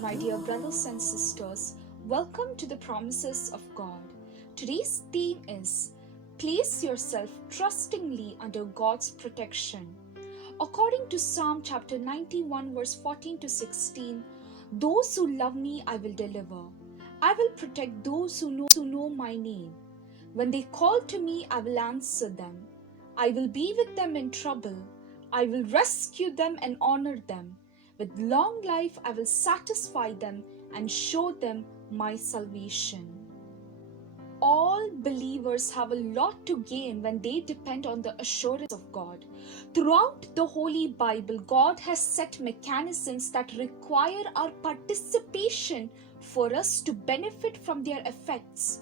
my dear brothers and sisters. Welcome to the promises of God. Today's theme is place yourself trustingly under God's protection. According to Psalm chapter 91 verse 14 to 16, those who love me I will deliver. I will protect those who know my name. When they call to me, I will answer them. I will be with them in trouble. I will rescue them and honor them. With long life, I will satisfy them and show them my salvation. All believers have a lot to gain when they depend on the assurance of God. Throughout the Holy Bible, God has set mechanisms that require our participation for us to benefit from their effects.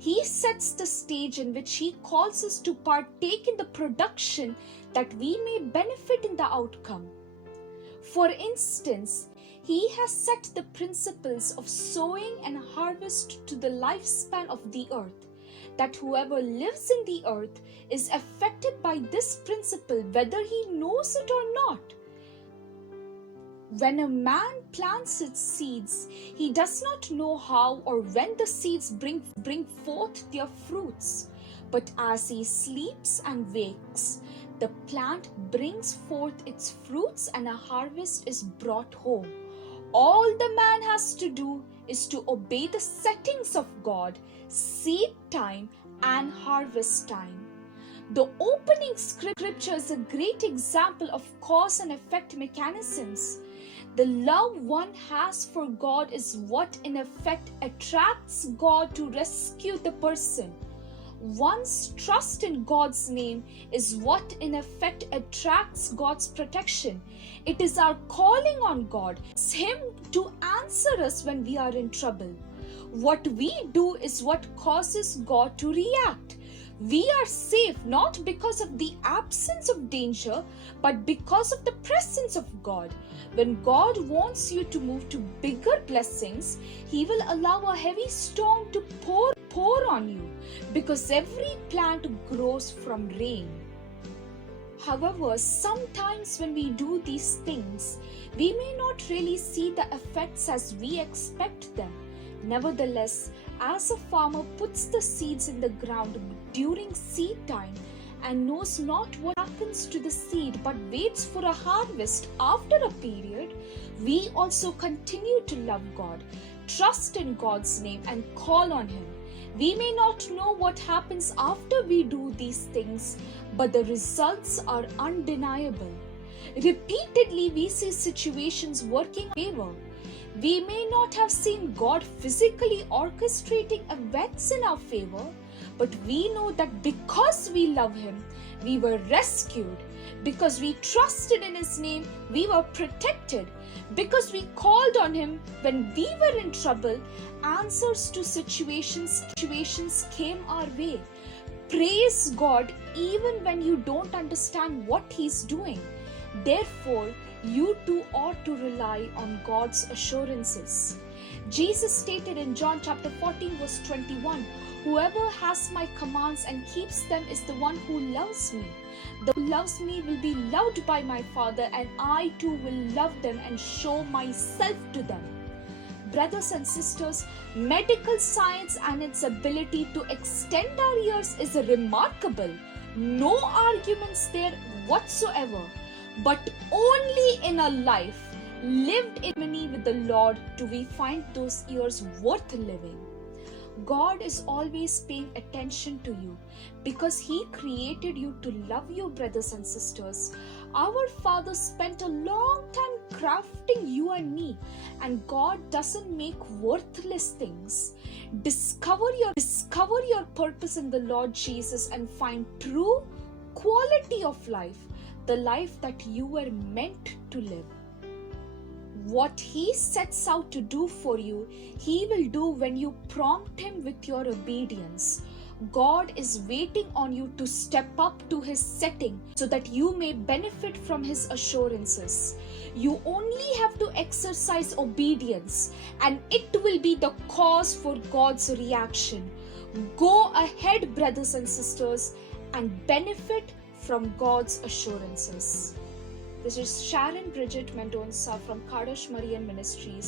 He sets the stage in which He calls us to partake in the production that we may benefit in the outcome. For instance, He has set the principles of sowing and harvest to the lifespan of the earth, that whoever lives in the earth is affected by this principle whether he knows it or not. When a man plants its seeds, he does not know how or when the seeds bring forth their fruits. But as he sleeps and wakes, the plant brings forth its fruits and a harvest is brought home. All the man has to do is to obey the settings of God, seed time and harvest time. The opening scripture is a great example of cause and effect mechanisms. The love one has for God is what in effect attracts God to rescue the person. One's trust in God's name is what in effect attracts God's protection. It is our calling on God. It's Him to answer us when we are in trouble. What we do is what causes God to react. We are safe not because of the absence of danger, but because of the presence of God. When God wants you to move to bigger blessings, He will allow a heavy storm to pour on you, because every plant grows from rain. However, sometimes when we do these things, we may not really see the effects as we expect them. Nevertheless, as a farmer puts the seeds in the ground during seed time and knows not what happens to the seed but waits for a harvest after a period, we also continue to love God, trust in God's name and call on Him. We may not know what happens after we do these things, but the results are undeniable. Repeatedly, we see situations working in favor. We may not have seen God physically orchestrating events in our favor, but we know that because we love Him, we were rescued. Because we trusted in His name, we were protected. Because we called on Him when we were in trouble, answers to situations came our way. Praise God even when you don't understand what He's doing. Therefore, you too ought to rely on God's assurances. Jesus stated in John chapter 14 verse 21, "Whoever has my commands and keeps them is the one who loves me. The one who loves me will be loved by my Father, and I too will love them and show myself to them." Brothers and sisters, medical science and its ability to extend our years is remarkable. No arguments there whatsoever. But only in a life lived in harmony with the Lord do we find those years worth living. God is always paying attention to you because He created you to love you, brothers and sisters. Our Father spent a long time crafting you and me, and God doesn't make worthless things. Discover your purpose in the Lord Jesus and find true quality of life, the life that you were meant to live. What He sets out to do for you, He will do when you prompt Him with your obedience. God is waiting on you to step up to His setting so that you may benefit from His assurances. You only have to exercise obedience, and it will be the cause for God's reaction. Go ahead, brothers and sisters, and benefit from God's assurances. This is Sharon Bridget Mendonca from Kadosh Marian Ministries.